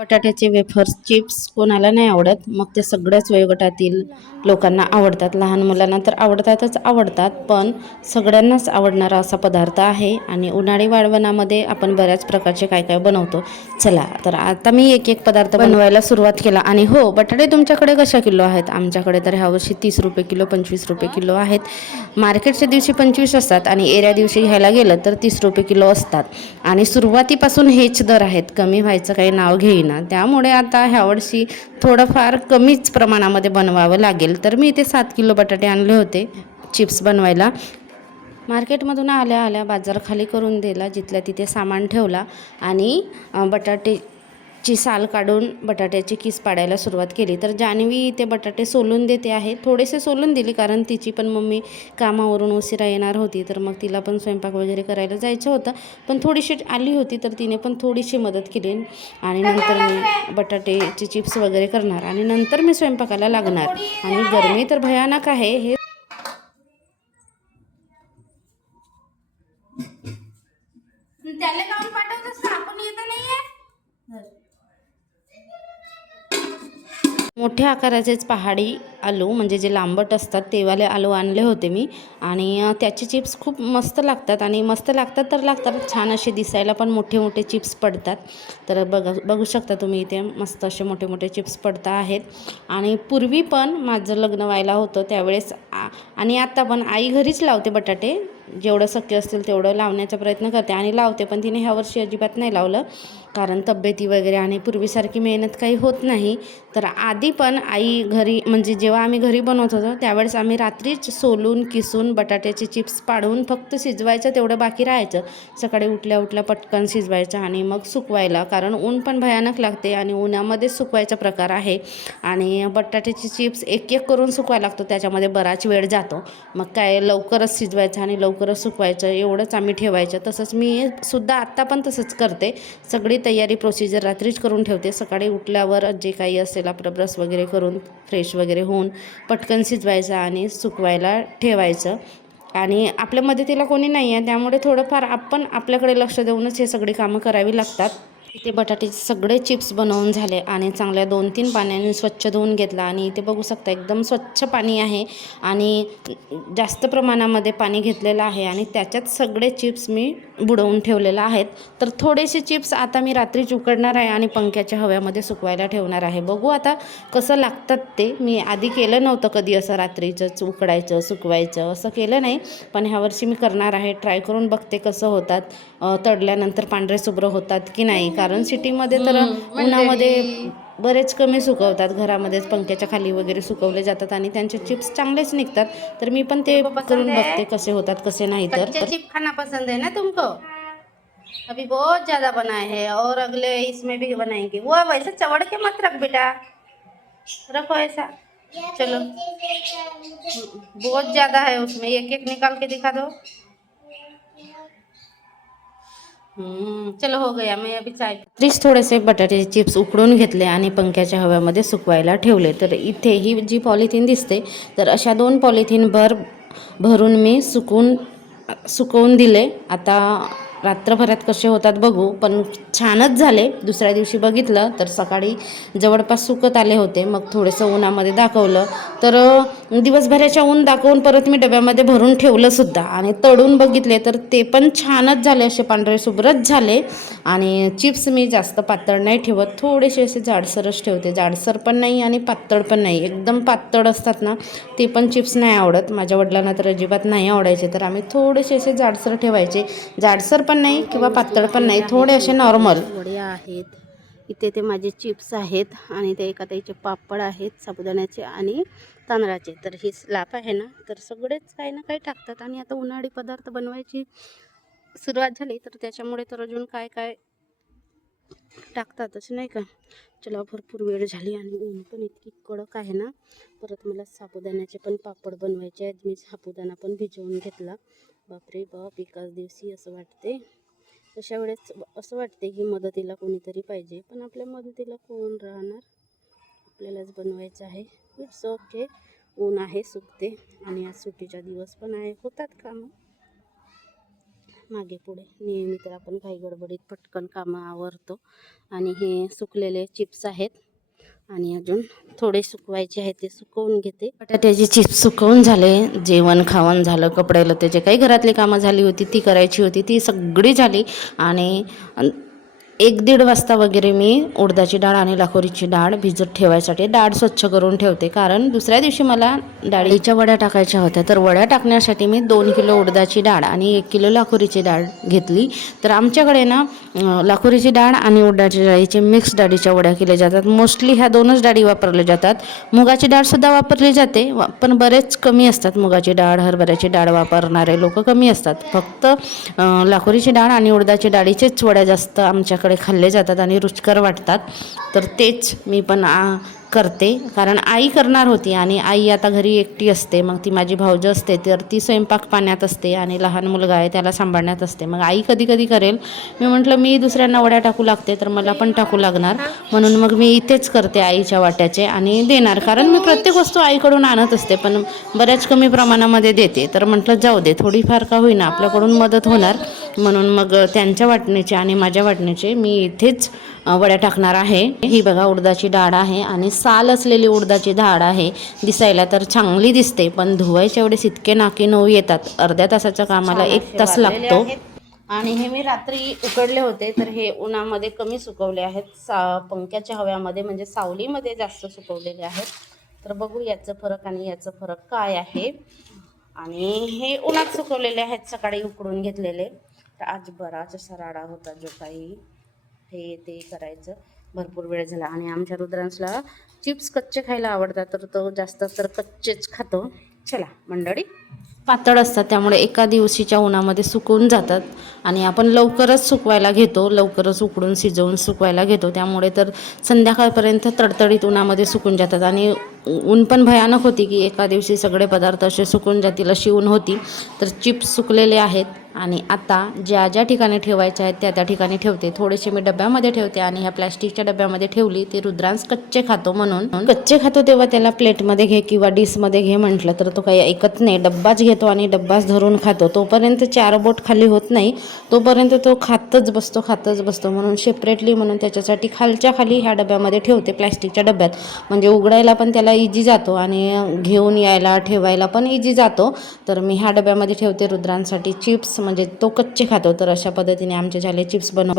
बटाट्याचे wafers chips कोणाला नाही आवडत. मग ते सगळ्याच वयोगटातील लोकांना आवडतात. लहान मुलांना तर आवडतातच आवडतात पण सगळ्यांनाच आवडणारा असा पदार्थ आहे आणि उन्हाळी वाळवणामध्ये आपण बऱ्याच प्रकारचे काय काय बनवतो. चला तर आता मी एक एक पदार्थ बनवायला सुरुवात केला. आणि हो बटाटे तुमच्याकडे कशा किलो आहेत? आमच्याकडे तर ह्यावर्षी तीस रुपये किलो पंचवीस रुपये किलो आहेत. मार्केटच्या दिवशी पंचवीस असतात आणि एरिया दिवशी घ्यायला गेलं तर तीस रुपये किलो असतात. आणि सुरुवातीपासून हेच दर आहेत. कमी व्हायचं काही नाव घेईना. ना त्यामुळे आता ह्यावर्षी थोडंफार कमीच प्रमाणामध्ये बनवावं लागेल. तर मी इथे सात किलो बटाटे आणले होते चिप्स बनवायला. मार्केटमधून आल्या आल्या बाजार खाली करून दिला जिथल्या तिथे सामान ठेवला आणि बटाटे ची साल काढून बटाट्याची किस पाडायला सुरुवात केली. तर जान्हवी ते बटाटे सोलून देते आहे. थोडेसे सोलून दिले कारण तिची पण मम्मी कामावरून उशिरा येणार होती तर मग तिला पण स्वयंपाक वगैरे करायला जायचं होतं. पण थोडीशी आली होती तर तिने पण थोडीशी मदत केली आणि नंतर मी बटाटेचे चिप्स वगैरे करणार आणि नंतर मी स्वयंपाकाला लागणार. आणि गरमी तर भयानक आहे हे त्याला जाऊन पाठवतोस आपण येत नाहीये? मोठ्या आकाराचेच पहाडी आलू म्हणजे जे लांबट असतात तेवाले आलू आणले होते मी. आणि त्याचे चिप्स खूप मस्त लागतात. आणि मस्त लागतात तर लागतात. छान असे दिसायला पण मोठे मोठे चिप्स पडतात. तर बघा बघू शकता तुम्ही इथे मस्त असे मोठे मोठे चिप्स पडता आहेत. आणि पूर्वी पण माझं लग्न व्हायला होतं त्यावेळेस आ- आणि आत्ता पण आई घरीच लावते बटाटे. जेवढं शक्य असतील तेवढं लावण्याचा प्रयत्न करते आणि लावते पण तिने ह्या वर्षी अजिबात नाही लावलं. कारण तब्येती वगैरे आणि पूर्वीसारखी मेहनत काही होत नाही. तर आधी पण आई घरी म्हणजे जेव्हा आम्ही घरी बनवत होतो त्यावेळेस आम्ही रात्रीच सोलून किसून बटाट्याचे चिप्स पाडून फक्त शिजवायचं तेवढं बाकी राहायचं. सकाळी उठल्या उठल्या पटकन शिजवायचं आणि मग सुकवायला. कारण ऊन पण भयानक लागते आणि उन्हामध्येच सुकवायचा प्रकार आहे. आणि बटाट्याचे चिप्स एक एक करून सुकवायला लागतो त्याच्यामध्ये बराच वेळ जातो. मग काय लवकरच शिजवायचं आणि लवकर लवकरच सुकवायचं एवढंच आम्ही ठेवायचं. तसंच मी सुद्धा आत्ता पण तसंच करते. सगळी तयारी प्रोसिजर रात्रीच करून ठेवते. सकाळी उठल्यावर जे काही असेल आपलं ब्रश वगैरे करून फ्रेश वगैरे होऊन पटकन शिजवायचं आणि सुकवायला ठेवायचं. आणि आपल्या मदतीला कोणी नाही आहे त्यामुळे थोडंफार आपण आपल्याकडे लक्ष देऊनच हे सगळी कामं करावी लागतात. इथे बटाट्याचे सगळे चिप्स बनवून झाले आणि चांगल्या दोन तीन पाण्याने स्वच्छ धुवून घेतला. आणि इथे बघू शकता एकदम स्वच्छ पाणी आहे आणि जास्त प्रमाणामध्ये पाणी घेतलेलं आहे. आणि त्याच्यात सगळे चिप्स मी बुडवून ठेवलेले आहेत. तर थोडेसे चिप्स आता मी रात्रीच उकडणार आहे आणि पंख्याच्या हव्यामध्ये सुकवायला ठेवणार आहे. बघू आता कसं लागतात ते. मी आधी केलं नव्हतं कधी असं रात्रीचंच उकडायचं सुकवायचं असं केलं नाही. पण ह्यावर्षी मी करणार आहे. ट्राय करून बघते कसं होतात. अं, तळल्यानंतर पांढरे शुभ्र होतात की नाही? कारण सिटीमध्ये तर उन्हामध्ये बरेच कमी सुकवतात. घरामध्येच पंख्याच्या खाली वगैरे सुकवले जातात आणि त्यांचे चिप्स चांगलेच निघतात. तर मी पण ते करून बघते कसे होतात कसे नाही तर. चिप खाना पसंद है ना तुमको? अभी बहुत ज्यादा बनाए हैं और अगले इसमें भी बनाएंगे. वो वैसे चवड़ के मत रख बेटा। रखो ऐसा। चलो। बहुत ज्यादा है उसमें। एक एक निकाल के दिखा दो। चलो हो गया मी अभी चाय त्रीस थोडेसे बटाट्याचे चिप्स उकडून घेतले आणि पंख्याच्या हव्यामध्ये सुकवायला ठेवले. तर इथे ही जी पॉलिथिन दिसते तर अशा दोन पॉलिथिन भर भरून मी सुकून सुकवून दिले. आता रात्रभरात कसे होतात बघू पण छानच झाले. दुसऱ्या दिवशी बघितलं तर सकाळी जवळपास सुकत आले होते. मग थोडंसं उन्हामध्ये दाखवलं. तर दिवसभराच्या ऊन दाखवून परत मी डब्यामध्ये भरून ठेवलं सुद्धा. आणि तळून बघितले तर ते पण छानच झाले. असे पांढरे शुभ्रच झाले. आणि चिप्स मी जास्त पातळ नाही ठेवत. थोडेसे असे जाडसरच ठेवते. जाडसर पण नाही आणि पातळ पण नाही. एकदम पातळ असतात ना ते पण चिप्स नाही आवडत. माझ्या वडिलांना तर अजिबात नाही आवडायचे. तर आम्ही थोडेसे असे जाडसर ठेवायचे. जाडसर पण नाही किंवा पातळ पण नाही थोडे असे नॉर्मल वड्या आहेत. इथे ते माझे चिप्स आहेत आणि ते एका त्याचे पापड आहेत साबुदाण्याचे आणि तांदळाचे. तर ही स्लाप आहे ना तर सगळेच काही ना काही टाकतात. आणि आता उन्हाळी पदार्थ बनवायची सुरुवात झाली तर त्याच्यामुळे तर अजून काय काय टाकतातच नाही का? चला भरपूर वेळ झाली आणि ऊन पण इतकी कडक आहे ना. परत मला साबुदाण्याचे पण पापड बनवायचे आहेत. मी साबुदाणा पण भिजवून घेतला. बापरे बाप एकाच दिवशी असं वाटते. अशा वेळेस असं वाटते की मदतीला कोणीतरी पाहिजे. पण आपल्या मदतीला कोण राहणार? आपल्यालाच बनवायचं आहे. इट्स ओके ऊन आहे सुकते. आणि आज सुट्टीचा दिवस पण आहे. होतात कामं. मागे पुढे. नेहमी तर आपण काही गडबडीत पटकन कामं आवरतो. आणि हे सुकलेले चिप्स आहेत. आणि अजून थोडे सुकवायचे आहे ते सुकवून घेते. बटाट्याचे चिप्स सुकवून झाले जेवण खावण झालं कपडे त्याचे काही घरातली कामं झाली होती ती करायची होती ती सगळी झाली. आणि एक दीड वाजता वगैरे मी उडदाची डाळ आणि लाखोरीची डाळ भिजत ठेवायसाठी डाळ स्वच्छ करून ठेवते. कारण दुसऱ्या दिवशी मला डाळीच्या वड्या टाकायच्या होत्या. तर वड्या टाकण्यासाठी मी दोन किलो उडदाची डाळ आणि एक किलो लाखोरीची डाळ घेतली. तर आमच्याकडे ना लाखोरीची डाळ आणि उडदाची डाळीचे मिक्स डाळीच्या वड्या केल्या जातात. मोस्टली ह्या दोनच डाळी वापरल्या जातात. मुगाची डाळसुद्धा वापरली जाते पण बरेच कमी असतात मुगाची डाळ हरभऱ्याची डाळ वापरणारे लोक कमी असतात. फक्त अं, लाखोरीची डाळ आणि उडदाची डाळीचेच वड्या जास्त आमच्याकडे खाल्ले जातात आणि रुचकर वाटतात. तर तेच मी पण करते. कारण आई करणार होती आणि आई आता घरी एकटी असते. मग ती माझी भावजं असते तर ती स्वयंपाक पाण्यात असते आणि लहान मुलगा आहे त्याला सांभाळण्यात असते. मग आई कधी कधी करेल. मी म्हटलं मी दुसऱ्यांना वड्या टाकू लागते तर मला पण टाकू लागणार. म्हणून मग मी इथेच करते आईच्या वाट्याचे आणि देणार. कारण मी प्रत्येक वस्तू आईकडून आणत असते पण बऱ्याच कमी प्रमाणामध्ये देते. तर म्हटलं जाऊ दे थोडीफार का होईना आपल्याकडून मदत होणार. म्हणून मग त्यांच्या वाटणीचे आणि माझ्या वाटणीचे मी इथेच वड्या टाकणार आहे. ही बघा उडदाची डाळ आहे आणि साल असलेली उडदाची डाळ आहे. दिसायला तर चांगली दिसते पण धुवायच्या वेळेस इतके नाकी नऊ येतात. अर्ध्या तासाच्या कामाला एक तास लागतो. आणि हे मी रात्री उकडले होते तर हे उन्हामध्ये कमी सुकवले आहेत. सा पंख्याच्या हव्यामध्ये म्हणजे सावलीमध्ये जास्त सुकवलेले आहेत. तर बघू याचं फरक आणि याचं फरक काय आहे. आणि हे उन्हात सुकवलेले आहेत सकाळी उकडून घेतलेले. तर आज बराच असा राडा होता जो काही हे ते करायचं. भरपूर वेळ झाला. आणि आमच्या रुद्रांसला चिप्स कच्चे खायला आवडतात तर तो जास्त तर कच्चेच खातो. चला मंडळी. पातळ असतात त्यामुळे एका दिवशीच्या उन्हामध्ये सुकून जातात. आणि आपण लवकरच सुकवायला घेतो लवकरच उकडून शिजवून सुकवायला घेतो. त्यामुळे तर संध्याकाळपर्यंत तडतडीत उन्हामध्ये सुकून जातात. आणि ऊन पण भयानक होती की एका दिवशी सगळे पदार्थ असे सुकून जातील अशी ऊन होती. तर चिप्स सुकलेले आहेत. आणि आता ज्या ज्या ठिकाणी ठेवायच्या आहेत त्या त्या ठिकाणी ठेवते. थोडेसे मी डब्यामध्ये ठेवते आणि ह्या प्लॅस्टिकच्या डब्यामध्ये ठेवली ते रुद्रांश कच्चे खातो म्हणून. कच्चे खातो तेव्हा त्याला प्लेटमध्ये घे किंवा डिशमध्ये घे म्हटलं तर तो काही ऐकत नाही. डब्बाच घेतो आणि डब्बाच धरून खातो. तोपर्यंत चार बोट खाली होत नाही. तोपर्यंत तो खातच बसतो खातच बसतो म्हणून सेपरेटली म्हणून त्याच्यासाठी खालच्या खाली ह्या डब्यामध्ये ठेवते प्लॅस्टिकच्या डब्यात. म्हणजे उघडायला पण त्याला इजी जातो आणि घेऊन यायला ठेवायला पण इजी जातो. तर मी ह्या डब्यामध्ये ठेवते रुद्रांसाठी चिप्स म्हणजे तो कच्चे खातो. तर अशा पद्धतीने आमचे झाले चिप्स बनव